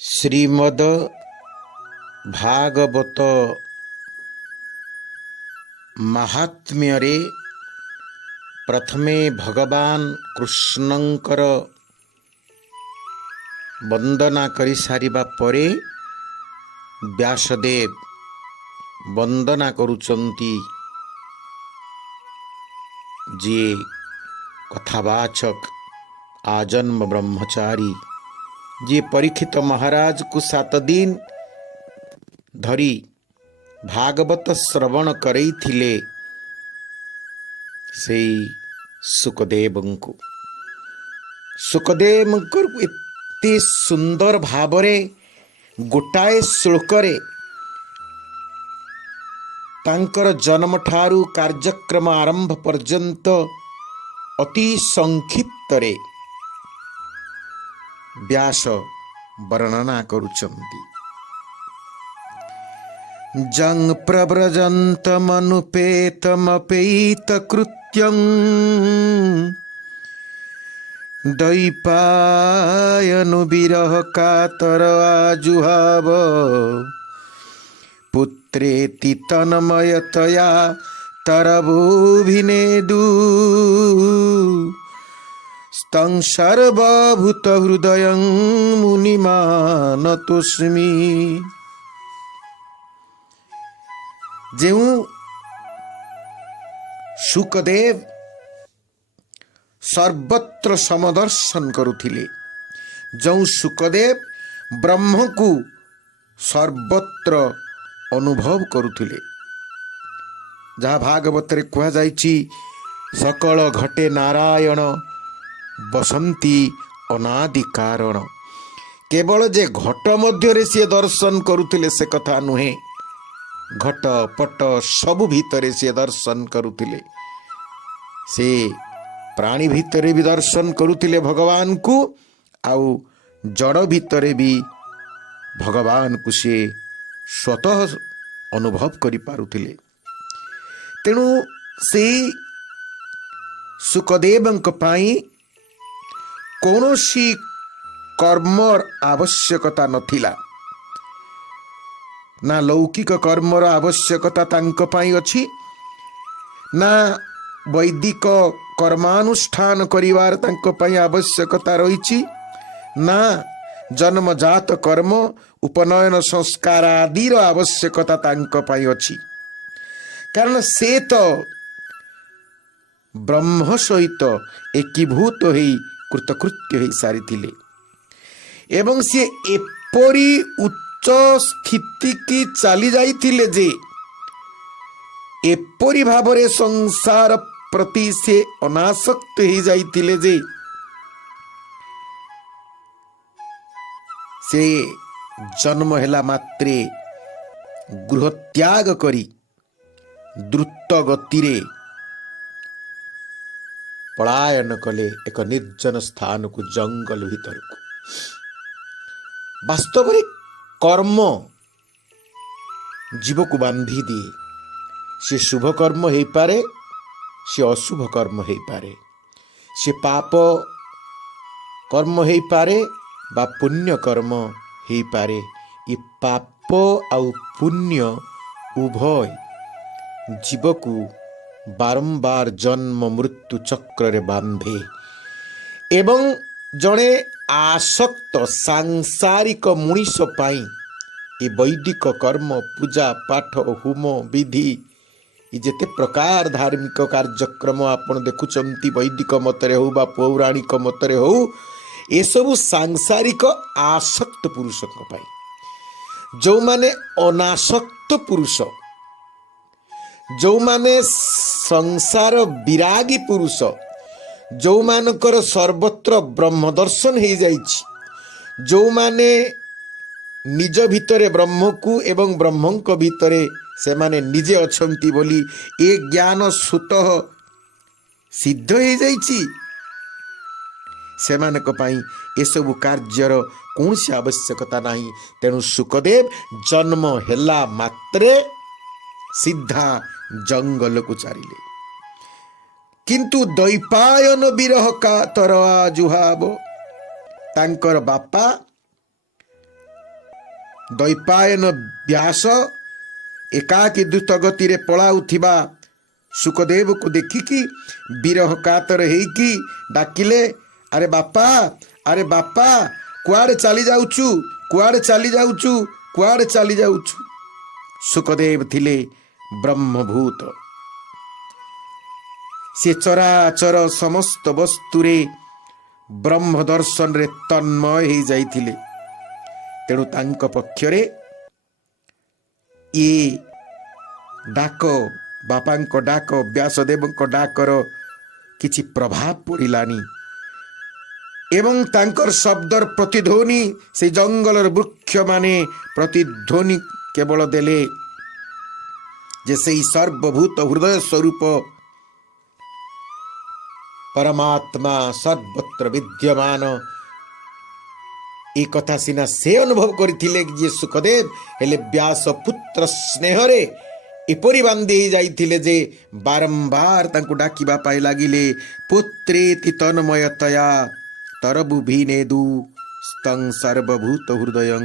श्रीमद् भागवत महात्म्य रे प्रथमे भगवान कृष्णंकर वंदना करि सारिबा परे व्यासदेव वंदना करुचंती जे कथावाचक आजन्म ब्रह्मचारी जे परीक्षित महाराज को 7 दिन धरी भागवत श्रवण करई थिले से सुखदेव को एते सुंदर भावरे गोटाए श्लोकरे तांकर जन्म ठारू कार्यक्रम आरंभ पर्यंत अति संक्षिप्तरे व्यास वर्णना करुचंती। जंग प्रव्रजन्तमनुपेतमपेत कृत्यं दैपायनु विरह कातर आजुहाव पुत्रेति तन्मयतया तरभूभिनेदु तं सर्वभूत हृदय मुनिमानतोस्मि। जेउ सुखदेव सर्वत्र समदर्शन करुथिले, जो सुखदेव ब्रह्म को सर्वत्र अनुभव करुथिले, जहाँ भागवत रे कहा जाइछि सकल घटे नारायण बसंती अनादि कारण। केवल जे घट मध्य सी दर्शन करुथिले से कथा नुहे, घट पट सबु भितरे सी दर्शन करुथिले, से प्राणी भितरे भी दर्शन करुथिले भगवान को, आउ जड़ भितरे भी भगवान को से स्वतः अनुभव करि पारुथिले। तेणु से सुखदेवंक पाई कौनसी कर्मर आवश्यकता नथिला, ना लौकिक कर्मर आवश्यकता तांक पाई अछि, ना वैदिक कर्मानुष्ठान करिवार तांक पाई आवश्यकता रहिछि, ना जन्मजात कर्म उपनयन संस्कार आदि आवश्यकता तांक पाई अछि। कारण से तो ब्रह्म सहित एकीभूत होई कृतकृत्य हो सारी थिले, एवं से एपरी उच्च स्थिति की चली जाइथिले जे एपरी भावरे संसार प्रति से अनासक्त हो जाइथिले जे से जन्म हेला मात्रे गृह त्याग करी द्रुत गतिरे पलायन कले एक निर्जन स्थान को, जंगल भीतर को। वास्तव में कर्म जीव को बांधी दिए, से शुभ कर्म हो पारे, से अशुभ कर्म हो पारे, से पाप कर्म हो पारे बा पुण्य कर्म हो पारे। ये पाप आउ पुण्य उभय जीव को बारंबार जन्म मृत्यु चक्र रे बांधे, एवं जड़े आसक्त सांसारिक मनीष पाई ये वैदिक कर्म पूजा पाठ होम विधि जेते प्रकार धार्मिक कार्यक्रम आपण देखुचंती वैदिक मतरे हो बा पौराणिक मतरे हो, ये सब सांसारिक आसक्त पुरुष पाई। जो माने अनासक्त पुरुष, जो माने संसार विरागी पुरुष, जो मानकर सर्वत्र ब्रह्म दर्शन हो जाइछि, जो माने निज भितरे ब्रह्म को एवं ब्रह्मंक भितरे से माने निजे अछंती बोली ए ज्ञान स्वतः सिद्ध हो जाइछि, सेमानक पाई ए सब कार्यर कौन सी आवश्यकता नहीं। तेणु सुखदेव जन्म हेला मात्रे सीधा जंगल को चारिले, किंतु दैपायन विरह का तर आजुहाव, तांकर बापा ଦୈପାୟନ ବ୍ୟାସ ଏକାକୀ ଦ୍ରୁତ ଗତିରେ ପଳାଉଥିବା ସୁକଦେବକୁ ଦେଖିକି ବିରହ କାତର ହେଇକି ଡାକିଲେ, ଆରେ ବାପା କୁଆଡ଼େ ଚାଲି ଯାଉଛୁ, କୁଆଡ଼େ ଚାଲି ଯାଉଛୁ, କୁଆଡ଼େ ଚାଲି ଯାଉଛୁ। ସୁକଦେବ ଥିଲେ ବ୍ରହ୍ମଭୂତ। ସେ ଚରାଚର ସମସ୍ତ ବସ୍ତୁରେ ବ୍ରହ୍ମ ଦର୍ଶନରେ ତନ୍ମୟ ହେଇଯାଇଥିଲେ। ତେଣୁ ତାଙ୍କ ପକ୍ଷରେ ଏ ଡାକ, ବାପାଙ୍କ ଡାକ, ବ୍ୟାସଦେବଙ୍କ ଡାକର କିଛି ପ୍ରଭାବ ପଡ଼ିଲାନି। ଏବଂ ତାଙ୍କର ଶବ୍ଦର ପ୍ରତିଧ୍ୱନି ସେ ଜଙ୍ଗଲର ବୃକ୍ଷମାନେ ପ୍ରତିଧ୍ୱନି କେବଳ ଦେଲେ ଯେ ସେଇ ସର୍ବଭୂତ ହୃଦୟ ସ୍ୱରୂପ ପରମାତ୍ମା ସର୍ବତ୍ର ବିଦ୍ୟମାନ। ଏ କଥା ସିନା ସେ ଅନୁଭବ କରିଥିଲେ ଯେ ସୁକଦେବ, ହେଲେ ବ୍ୟାସ ପୁତ୍ର ସ୍ନେହରେ ଏପରି ବାନ୍ଧି ଯାଇଥିଲେ ଯେ ବାରମ୍ବାର ତାଙ୍କୁ ଡାକିବା ପାଇଁ ଲାଗିଲେ, ପୁତ୍ରେତି ତନ୍ମୟତୟା ତରବୁଭିନେଦୁ ସ୍ତଂ ସର୍ବଭୂତ ହୃଦୟଂ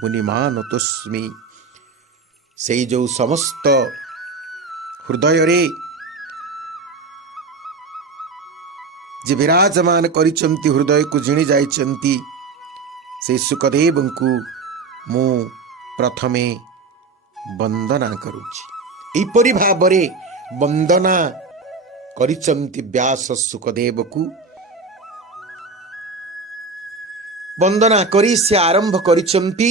ମୁନିମାନତୋସ୍ମି। ସେଇ ଯେଉଁ ସମସ୍ତ ହୃଦୟରେ ଯେ ବିରାଜମାନ କରିଛନ୍ତି, ହୃଦୟକୁ ଜିଣି ଯାଇଛନ୍ତି, ସେ ସୁକଦେବଙ୍କୁ ମୁଁ ପ୍ରଥମେ ବନ୍ଦନା କରୁଛି। ଏହିପରି ଭାବରେ ବନ୍ଦନା କରିଛନ୍ତି ବ୍ୟାସ ସୁକଦେବକୁ। ବନ୍ଦନା କରି ସେ ଆରମ୍ଭ କରିଛନ୍ତି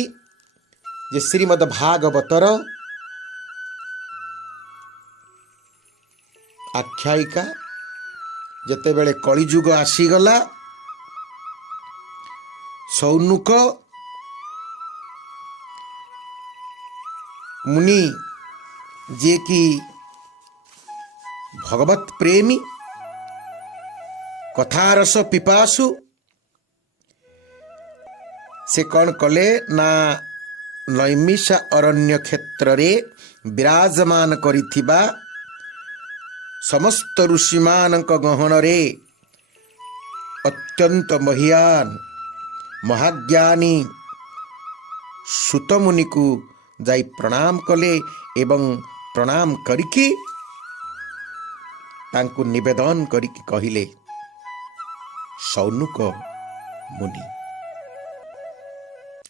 ଯେ ଶ୍ରୀମଦ୍ ଭାଗବତର ଆଖ୍ୟାୟିକା। ଯେତେବେଳେ କଳିଯୁଗ ଆସିଗଲା, ସୌନୁକ ମୁନି ଯିଏକି ଭଗବତ ପ୍ରେମୀ, କଥାରସ ପିପାସୁ, ସେ କ'ଣ କଲେ ନା ନୈମିଷା ଅରଣ୍ୟ କ୍ଷେତ୍ରରେ ବିରାଜମାନ କରିଥିବା ସମସ୍ତ ଋଷିମାନଙ୍କ ଗହଣରେ ଅତ୍ୟନ୍ତ ମହିୟାନ ମହାଜ୍ଞାନୀ ସୁତମୁନିକୁ ଯାଇ ପ୍ରଣାମ କଲେ ଏବଂ ପ୍ରଣାମ କରିକି ତାଙ୍କୁ ନିବେଦନ କରିକି କହିଲେ, ସୌନୁକ ମୁନି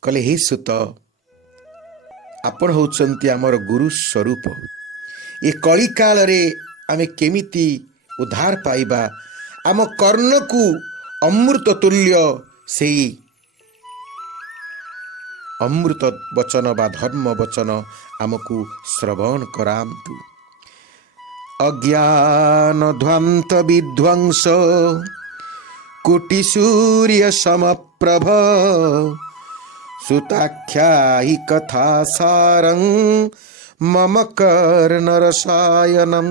କହିଲେ, ହେ ସୁତ, ଆପଣ ହେଉଛନ୍ତି ଆମର ଗୁରୁ ସ୍ୱରୂପ। ଏ କଳି କାଳରେ ଆମେ କେମିତି ଉଦ୍ଧାର ପାଇବା? ଆମ କର୍ଣ୍ଣକୁ ଅମୃତ ତୁଲ୍ୟ ସେଇ ଅମୃତ ବଚନ ବା ଧର୍ମ ବଚନ ଆମକୁ ଶ୍ରବଣ କରାନ୍ତୁ। ଅଜ୍ଞାନ ଧ୍ୱାନ୍ତ ବିଧ୍ୱଂସ କୋଟି ସୂର୍ଯ୍ୟ ସମପ୍ରଭ ସୁତାଖ୍ୟାୟୀ କଥା ସାରଂ ମମ କର୍ଣ୍ଣ ରସାୟନಂ।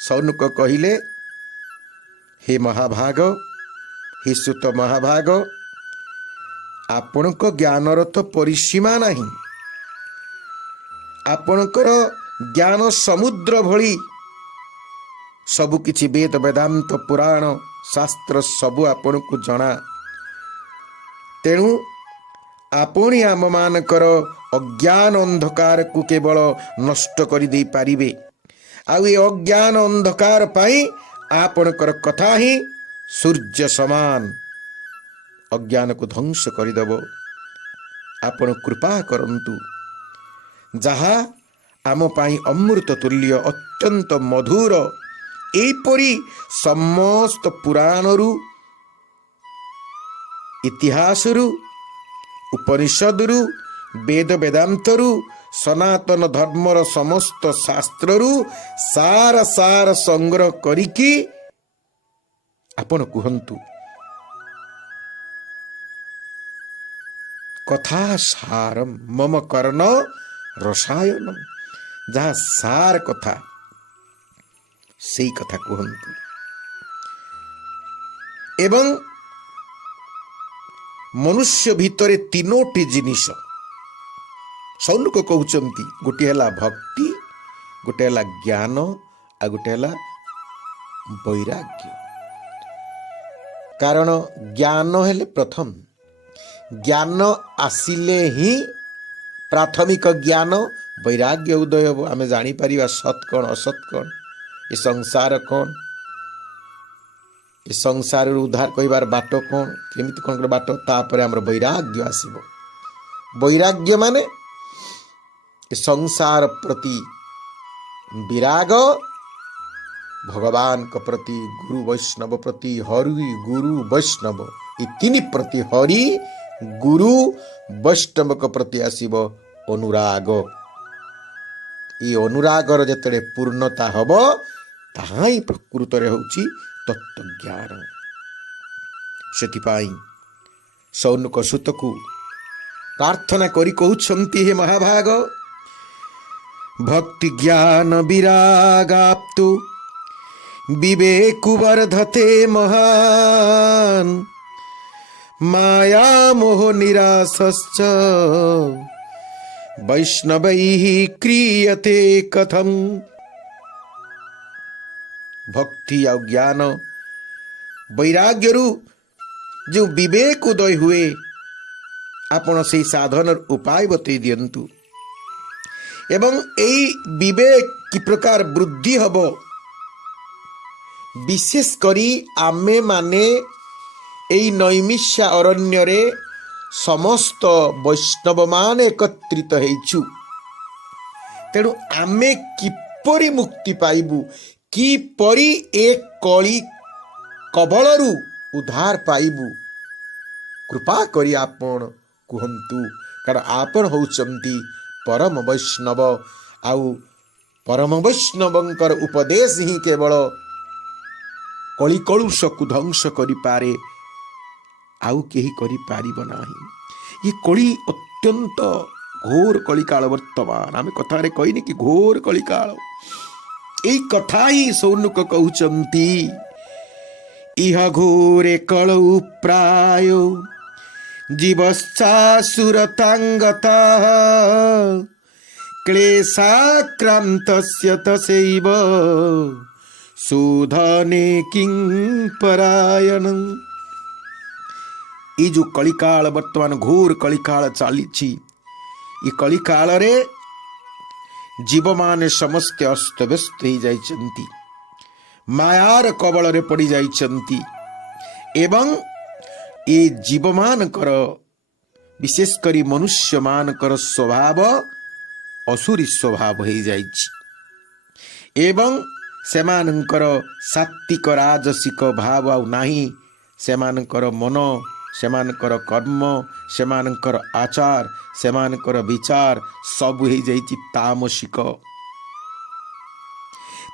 ସୌନୁକ କହିଲେ, ହେ ମହାଭାଗ, ହେ ସୁତ ମହାଭାଗ, ଆପଣଙ୍କ ଜ୍ଞାନର ତ ପରିସୀମା ନାହିଁ। ଆପଣଙ୍କର ଜ୍ଞାନ ସମୁଦ୍ର ଭଳି ସବୁ କିଛି, ବେଦ ବେଦାନ୍ତ ପୁରାଣ ଶାସ୍ତ୍ର ସବୁ ଆପଣଙ୍କୁ ଜଣା। ତେଣୁ ଆପଣ ଆମମାନଙ୍କର ଅଜ୍ଞାନ ଅନ୍ଧକାରକୁ କେବଳ ନଷ୍ଟ କରିଦେଇ ପାରିବେ। ଆଉ ଏ ଅଜ୍ଞାନ ଅନ୍ଧକାର ପାଇଁ ଆପଣଙ୍କର କଥା ହିଁ ସୂର୍ଯ୍ୟ ସମାନ ଅଜ୍ଞାନକୁ ଧ୍ୱଂସ କରିଦେବ। ଆପଣ କୃପା କରନ୍ତୁ, ଯାହା ଆମ ପାଇଁ ଅମୃତ ତୁଲ୍ୟ ଅତ୍ୟନ୍ତ ମଧୁର। ଏହିପରି ସମସ୍ତ ପୁରାଣରୁ, ଇତିହାସରୁ, ଉପନିଷଦରୁ, ବେଦ ବେଦାନ୍ତରୁ, ସନାତନ ଧର୍ମର ସମସ୍ତ ଶାସ୍ତ୍ରରୁ ସାର ସାର ସଂଗ୍ରହ କରିକି ଆପଣ କୁହନ୍ତୁ। କଥା ସାରମ୍ ମମ କର୍ଣ୍ଣ ରସାୟନମ୍, ଯାହା ସାର କଥା ସେଇ କଥା କୁହନ୍ତୁ। ଏବଂ ମନୁଷ୍ୟ ଭିତରେ ତିନୋଟି ଜିନିଷ ସୌନୁକ କହୁଛନ୍ତି, ଗୋଟିଏ ହେଲା ଭକ୍ତି, ଗୋଟିଏ ହେଲା ଜ୍ଞାନ, ଆଉ ଗୋଟିଏ ହେଲା ବୈରାଗ୍ୟ। କାରଣ ଜ୍ଞାନ ହେଲେ ପ୍ରଥମ, ज्ञान आसिले ही प्राथमिक ज्ञान वैराग्य उदय हो। आमे जानी परिबा सत कौन असत कौन, ये संसार कौन, ये संसार उद्धार कहिबार बाट कौन, केमिति कौन बाट, तापर हमर वैराग्य आसीबो। वैराग्य माने ये संसार प्रति विराग, भगवान के प्रति, गुरु वैष्णव प्रति, हरि गुरु वैष्णव ये तीन प्रति, हरि गुरु वैष्णव के प्रति आसीबो अनुराग। ये अनुरागर जेतरे पूर्णता हबो ताहा ही प्रकृत रे होउची तत्व ज्ञान। सेतिपाई सौनक सुत को प्रार्थना करी कहउछंती, हे महाभाग, भक्ति ज्ञान विरागाप्तु विवेक वर्धते महान, माया मोह निरासश्च वैष्णवैः क्रियते कथम। भक्ति और ज्ञान वैराग्यरु जो विवेक उदय हुए, आपण से साधन उपाय बतई दियंतु एवं एई विवेक कि प्रकार वृद्धि हबो। विशेष करी आमे माने एई नैमिष्या अरण्य रे समस्त वैष्णव मान एकत्रित हेइछु, तेणु आमे किपरि मुक्ति पाइबु, किपरि एक कली कबलरु उद्धार पाइबु, कृपा करी आपण कुहंतु। कारण आपण होउचंती परम वैष्णव, आउ परम वैष्णवंकर उपदेश ही केवल कली कलुष को ध्वंस करि पारे, आउ केही करि पारिब नाही। ये कली अत्यंत घोर कलिकाल वर्तमान, आमे कथारे कहिनी कि घोर कलिकाल। एई कथा ही सौनक कहउचंती, इह घोरे कलौ प्रायो जीवश्चासुरतांगता, क्लेशाक्रांतस्य तसैव शोधने किं परायणं। ये जो कलिकाल वर्तमान घोर कलिकाल चली, ये कलिकाल रे जीव माने समस्ते अस्तव्यस्त हो जाइछन्ति, मायार कबल रे पड़ी जाइछन्ति, एवं ये जीव मानकर विशेष करी मनुष्य मानकर स्वभाव असुरी स्वभाव हो जाइछि, एवं सेमानकर सात्विक राजसिक भाव आउ नाही। सेमानकर मन, सेमानकर कर्म, सेमानकर आचार, सेमानकर विचार सब हो जाइछि तामसिक।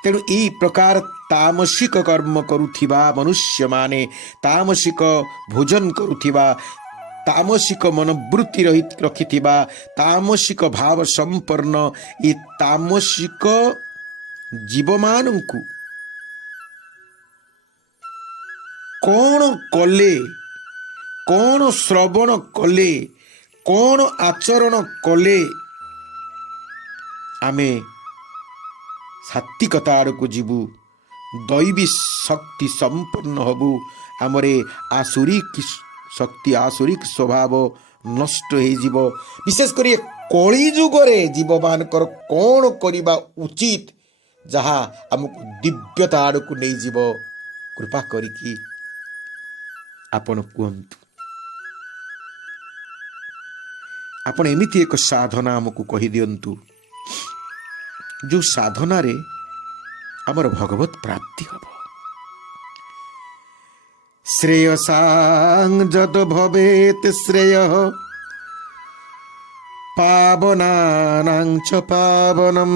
तेणु ई प्रकार तामसिक कर्म करुथिबा मनुष्य माने, तामसिक भोजन करुथिबा, तामसिक मनोवृत्ति रखिथिबा, तामसिक भाव संपन्न ई तामसिक जीव मानंकु कौन कले, कौन श्रवण कले, कौन आचरण कले आमे सात्विकता आड़क जीवु, दैवी शक्ति संपन्न हबु, आमरे आसुरिक शक्ति आसुरिक स्वभाव नष्ट हो जीव। विशेष करी कली जुगरे जीव मानकर कौन करिबा उचित, जहा हमको दिव्यता आड़क नहीं जीव, कृपा करिकी आपण कहतु। आपण एमिति एक साधना हमको कहि दियंतु, जो साधना रे हमर भगवत प्राप्ति हब। श्रेयसां जद भवेत श्रेय, पावनानां च पावनम,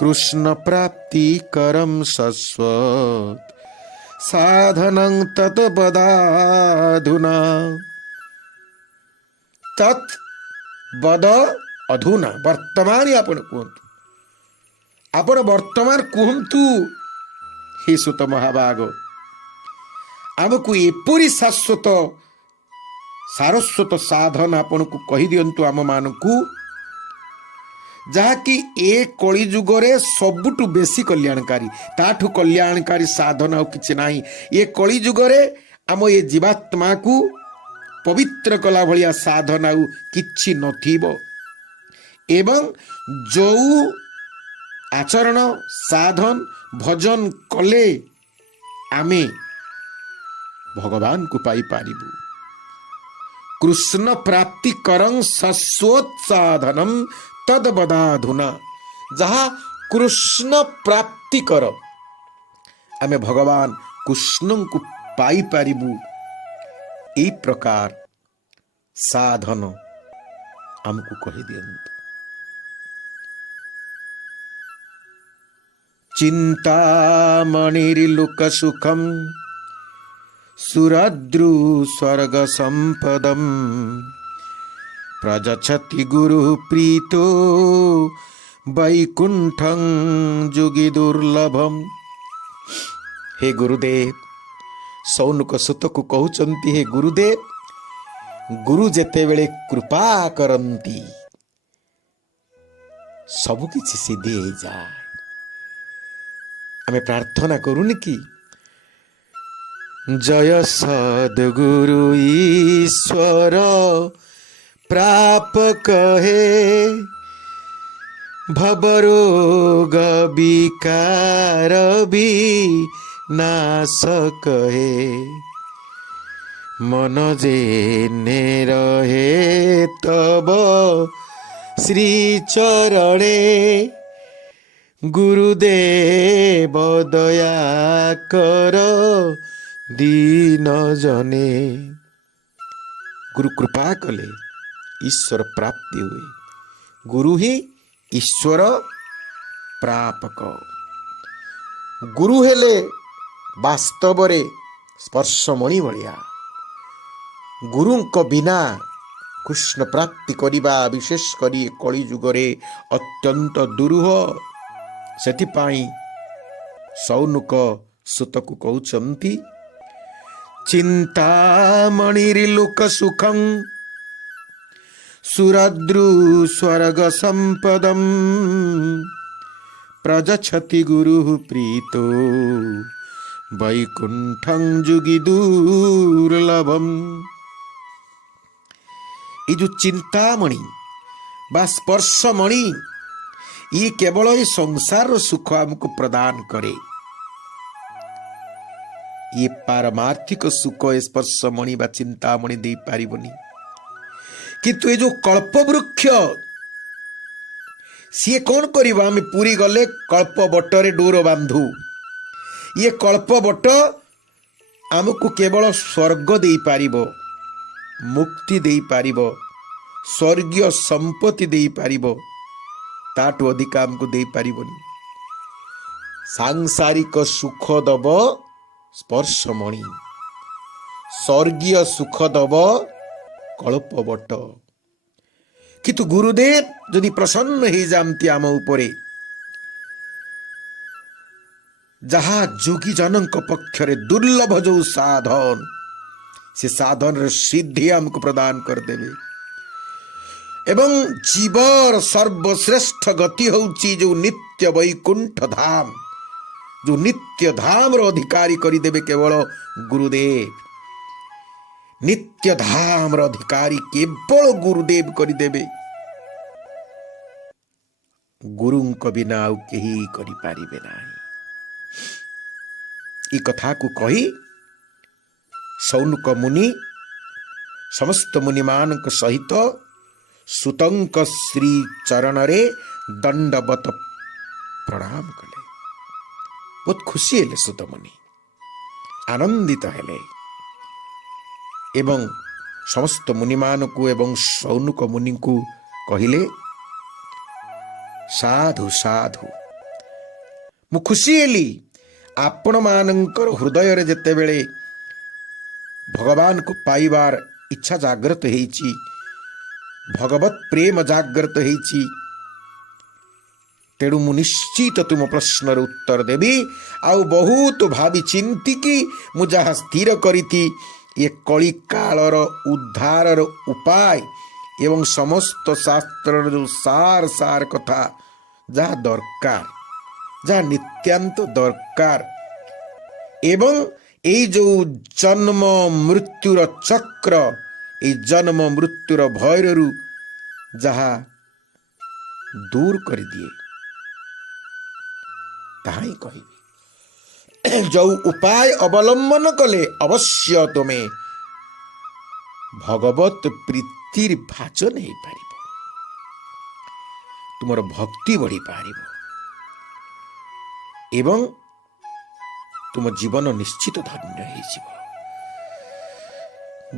कृष्ण प्राप्ति करम शश्वत, साधनं तत् बदाधुना। तत् बद अधुना, वर्तमान आपण कहतु, आपण वर्तमान कहतु। हे सुत महाभाग, आमको एपरी शाश्वत सारस्वत साधन आपण को कहि दियंतु आम मानकु, जहाँकि ए कली जुगरे सबुठु बेसी कल्याणकारी, ताठु कल्याणकारी साधन आ किछि नाही। ये कली जुगरे आम ये जीवात्मा को ପବିତ୍ର କଲା ଭଳିଆ ସାଧନ ଆଉ କିଛି ନଥିବ। ଏବଂ ଯୋଉ ଆଚରଣ ସାଧନ ଭଜନ କଲେ ଆମେ ଭଗବାନଙ୍କୁ ପାଇପାରିବୁ। କୃଷ୍ଣ ପ୍ରାପ୍ତି କରଂ ଶଶ୍ୱୋତ୍ସାଧନଂ ତଦ୍ବଦାଧୁନା। ଯାହା କୃଷ୍ଣ ପ୍ରାପ୍ତି କର, ଆମେ ଭଗବାନ କୃଷ୍ଣଙ୍କୁ ପାଇପାରିବୁ। এই ପ୍ରକାର ସାଧନ ଆମକୁ କହିଦିଅନ୍ତୁ। ଚିନ୍ତାମଣିର୍ଲୋକ ସୁଖಂ ସୁରଦ୍ରୁ ସ୍ୱର୍ଗ ସମ୍ପଦମ୍ ପ୍ରଯଚ୍ଛତି ଗୁରୁ ପ୍ରୀतो ବୈକୁଣ୍ଠଂ ଯୋଗୀ ଦୁର୍ଲଭମ୍। ହେ ଗୁରୁଦେବ, ସୌନକ ସୁତକୁ କହୁଛନ୍ତି, ହେ ଗୁରୁଦେବ, ଗୁରୁ ଯେତେବେଳେ କୃପା କରନ୍ତି ସବୁକିଛି ସିଦ୍ଧି ହେଇଯାଏ। ଆମେ ପ୍ରାର୍ଥନା କରୁନି କି, ଜୟ ସଦ୍ଗୁରୁ ଈଶ୍ୱର ପ୍ରାପକ ହେ, ଭବରୋଗ ବିକାର ବିନାଶକ ହେ, মন যেনে রহে তব শ্রীচরণে, গুরুদেব দয়া কর দীন জনে। গুরু কৃপা কলে ঈশ্বর প্রাপ্তি हुए। গুরু হি ঈশ্বর প্রাপক। গুরু ହେଲେ ବାସ୍ତବରେ ସ୍ପର୍ଶମଣି ଭଳିଆ। ଗୁରୁଙ୍କ ବିନା କୃଷ୍ଣ ପ୍ରାପ୍ତି କରିବା ବିଶେଷ କରି କଳି ଯୁଗରେ ଅତ୍ୟନ୍ତ ଦୁରୂହ। ସେଥିପାଇଁ ସୌନକ ସୁତକୁ କହୁଛନ୍ତି, ଚିନ୍ତାମଣିର୍ଲୋକ ସୁଖଂ ସୁରଦ୍ରୁ ସ୍ୱର୍ଗ ସମ୍ପଦମ୍ ପ୍ରଯଚ୍ଛତି ଗୁରୁ ପ୍ରୀतो ବୈକୁଣ୍ଠଂ ଯୋଗୀ ଦୁର୍ଲଭମ୍। ये जो चिंतामणि बा स्पर्शमणि, ये केवल ये संसार सुख हमको प्रदान करे। ये पारमार्थिक सुख ये स्पर्शमणि बा चिंतामणि दे पारिबनी। किंतु ये जो कल्प वृक्ष सी कौन करिबा, आम पुरी गले कल्प बटरे डोर बांधु। ये कल्प बट आमको केवल स्वर्ग दे पारिबो, मुक्ति दे पारिबो, स्वर्गीय संपत्ति दे पारिबो, ताटू अधिक हमको दे पारिबोनी। सांसारिक सुख दब स्पर्शमणि, स्वर्गीय सुख दब कल्पवट। किंतु गुरुदेव यदि प्रसन्न हो जाती आम उपरे, जहा जोगी जनक पक्षरे दुर्लभ जो साधन, से साधन सिद्धि हमको प्रदान कर देवे। एवं जीवर सर्वश्रेष्ठ गति होउची जो नित्य वैकुंठ धाम, जो नित्य धाम रो अधिकारी करी देवे केवल गुरुदेव। नित्य धाम रो अधिकारी केवल गुरुदेव करी देवे। गुरुंक बिना आउ केही करि पारिबे नाही। ई कथा को कही सौनक मुनि समस्त मुनि मानक सहित सुतंक श्री चरण रे दंडवत प्रणाम कले। बहुत खुशी हेले सुत मुनि, आनंदित हेले एवं समस्त मुनि मानकु एवं सौनक मुनि को कहिले, साधु साधु मु खुशी हेली आपण मानकर हृदय रे जेते बेले भगवान को पाइबार इच्छा जागृत होईची, भगवत प्रेम जागृत होईची। तेणु मु निश्चित तुम प्रश्नर उत्तर देवी। आउ बहुत भावी चिंतिकी मु जहा स्थिर करी ये कली कालर उद्धारर उपाय एवं समस्त शास्त्र जो सार सार कथा जहा दरकार, जहा नित्यांत दरकार, एवं এই जो जन्म मृत्युर चक्र এই ଜନ୍ମ ମୃତ୍ୟୁର ଭୟରୁ ଯାହା ଦୂର କରିଦିଏ ତାହା ହିଁ କହିବି। ଯେଉଁ ଉପାୟ ଅବଲମ୍ବନ କଲେ ଅବଶ୍ୟ ତୁମେ ଭଗବତ ପ୍ରୀତିର ଭାଜନ ହେଇପାରିବ, ତୁମର ଭକ୍ତି ବଢ଼ିପାରିବ ଏବଂ ତୁମ ଜୀବନ ନିଶ୍ଚିତ ଧନ୍ୟ ହେଇଯିବ।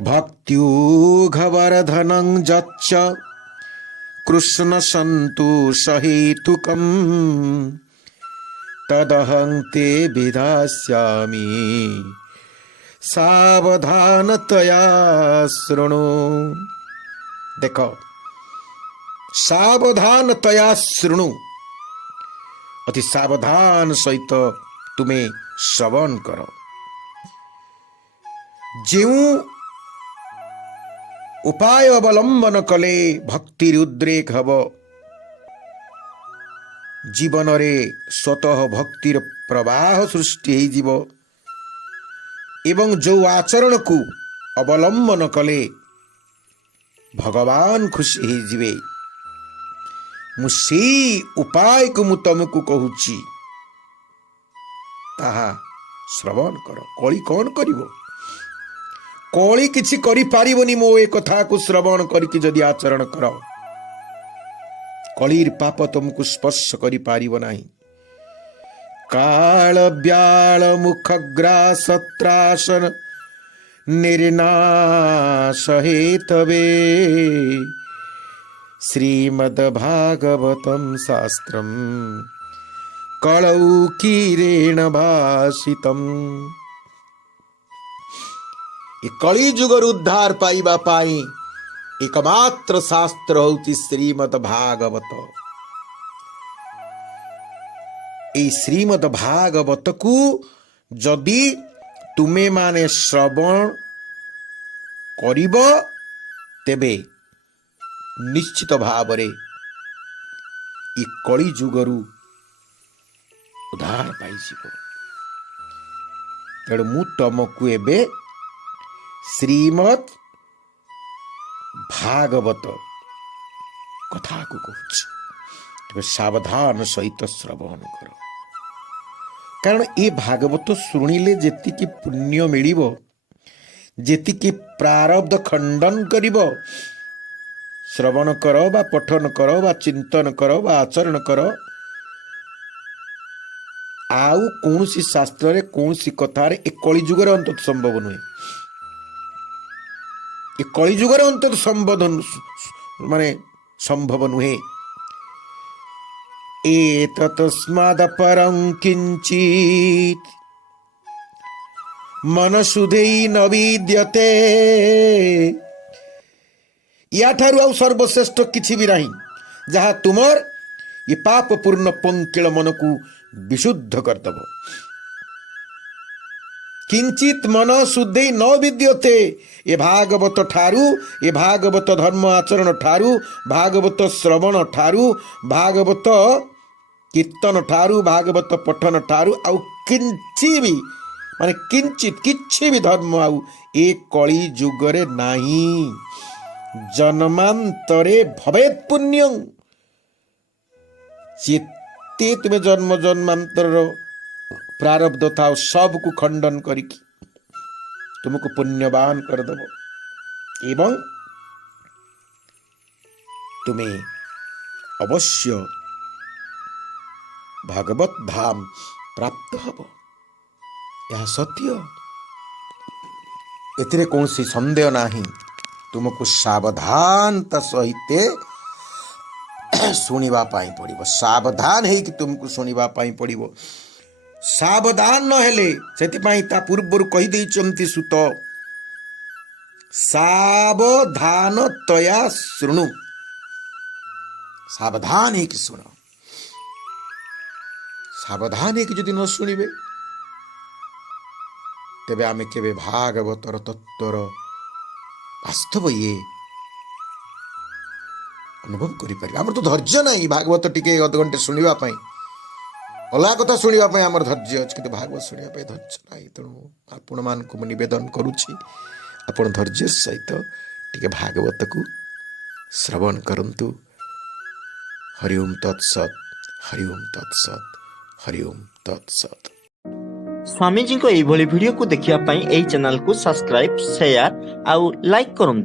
ଭକ୍ତ୍ୟୁଘବରଧନଂ ଯଚ୍ଚ କୃଷ୍ଣ ସନ୍ତୋଷ ହେତୁକଂ ତଦହଂ ତେ ବିଧାସ୍ୟାମି ସାବଧାନତୟା ଶୃଣୁ। ଦେଖ, ସାବଧାନତୟା ଶୃଣୁ, ଅତି ସାବଧାନ ସହିତ ତୁମେ ଶ୍ରବଣ କର। ଯେଉଁ ଉପାୟ ଅବଲମ୍ବନ କଲେ ଭକ୍ତିର ଉଦ୍ରେକ ହେବ, ଜୀବନରେ ସ୍ୱତଃ ଭକ୍ତିର ପ୍ରବାହ ସୃଷ୍ଟି ହେଇଯିବ ଏବଂ ଯେଉଁ ଆଚରଣକୁ ଅବଲମ୍ବନ କଲେ ଭଗବାନ ଖୁସି ହେଇଯିବେ, ମୁଁ ସେଇ ଉପାୟକୁ ମୁଁ ତମକୁ କହୁଛି, ତାହା ଶ୍ରବଣ କର। କଳି କ'ଣ କରିବ? କଳି କିଛି କରିପାରିବନି ମୋ ଏ କଥାକୁ ଶ୍ରବଣ କରିକି ଯଦି ଆଚରଣ କର। କଳିର ପାପ ତୁମକୁ ସ୍ପର୍ଶ କରିପାରିବ ନାହିଁ। କାଳ ବ୍ୟାଳ ମୁଖଗ୍ରାସ ତ୍ରାସନ ନିର୍ନାଶ ହେତବେ ଶ୍ରୀମଦ୍ ଭାଗବତಂ ଶାସ୍ତ୍ରಂ କଳୌକିରେଣ ଭାଷିତಂ। ଏ କଳି ଯୁଗରୁ ଉଦ୍ଧାର ପାଇବା ପାଇଁ एकमात्र शास्त्र होती श्रीमद् भागवत। এই শ্রীমদ্ ভাগবত কু যদি তুমে মানে শ্রবণ করিব তেবে নিশ্চিত ভাବରେ এই কଳି ଯୁଗରୁ ଉଦ୍ଧାର ପାଇଯିବ। ତେଣୁ ମୁଁ ତମକୁ ଏବେ ଶ୍ରୀମଦ୍ ଭାଗବତ କଥାକୁ କହୁଛି, ତେବେ ସାବଧାନ ସହିତ ଶ୍ରବଣ କର। କାରଣ ଏ ଭାଗବତ ଶୁଣିଲେ ଯେତିକି ପୁଣ୍ୟ ମିଳିବ, ଯେତିକି ପ୍ରାରବ୍ଧ ଖଣ୍ଡନ କରିବ, ଶ୍ରବଣ କର ବା ପଠନ କର ବା ଚିନ୍ତନ କର ବା ଆଚରଣ କର, ଆଉ କୌଣସି ଶାସ୍ତ୍ରରେ କୌଣସି କଥାରେ ଏ କଳି ଯୁଗରେ ଅନ୍ତତଃ ସମ୍ଭବ ନୁହେଁ। ଏ କଳି ଯୁଗରେ ଅନ୍ତତଃ ସମ୍ଭବ ନୁହେଁ। ଏତସ୍ମାଦପରଂ କିଞ୍ଚିତ୍ ମନସୁଧୈ ନ ବିଦ୍ୟତେ। ୟାଠାରୁ ଆଉ ସର୍ବଶ୍ରେଷ୍ଠ କିଛି ବି ନାହିଁ, ଯାହା ତୁମର ଏ ପାପ ପୂର୍ଣ୍ଣ ପଙ୍କିଳ ମନକୁ ବିଶୁଦ୍ଧ କରିଦେବ। किंचित मन शुद्धि न विद्यते। ए भागवत ठारू, ए भागवत धर्म आचरण ठारू, भागवत श्रवण ठारू, भागवत कीर्तन ठारू, भागवत पठन ठारू आउ किंची भी माने किंचित किछि भी धर्म आउ ए कली जुगरे नाही। जन्मांतरे भवेत पुण्यं। चित्ते तुम्हें जन्म जन्मांतर प्रारब्ध था सबको खंडन करिकी तुमको पुण्यवान कर दब एवं तुम्हें अवश्य भागवत धाम प्राप्त हब। यह सत्य, एथिरे कौन सी संदेह नहीं। तुमको सावधानता सहित शुणा पड़ो। सावधान है कि तुमको शुणा पड़ो। सावधान न हेले सेतिपाई ता पूर्वर कही देइचंती सुत सावधान तया शृणु। सावधान है कि सुन। सावधान है कि यदि न शुणिबे तेबे आमे केबे भागवतर तत्वर वास्तव ये अनुभव करि पारि। हमर तो धैर्य नहीं भागवत टिके अध घंटे शुणिबा पई, अलग कथा शुणा आम धैर्य अच्छे कि भागवत शुणा धैर्य ना। तेणु आपण मान को निवेदन करुच्ची आपण धैर्य सहित ଟିକେ ଭାଗବତକୁ ଶ୍ରବଣ କରନ୍ତୁ। ହରି ଓମ୍ ତତ୍ସତ୍, ହରି ଓମ୍ ତତ୍ସତ୍, ହରି ଓମ୍ ତତ୍ସତ୍। ସ୍ୱାମୀଜୀଙ୍କ ଏଇଭଳି ଭିଡ଼ିଓକୁ ଦେଖିବା ପାଇଁ ଏହି ଚ୍ୟାନେଲକୁ ସବସ୍କ୍ରାଇବ୍, ସେୟାର ଆଉ ଲାଇକ୍ କରନ୍ତୁ।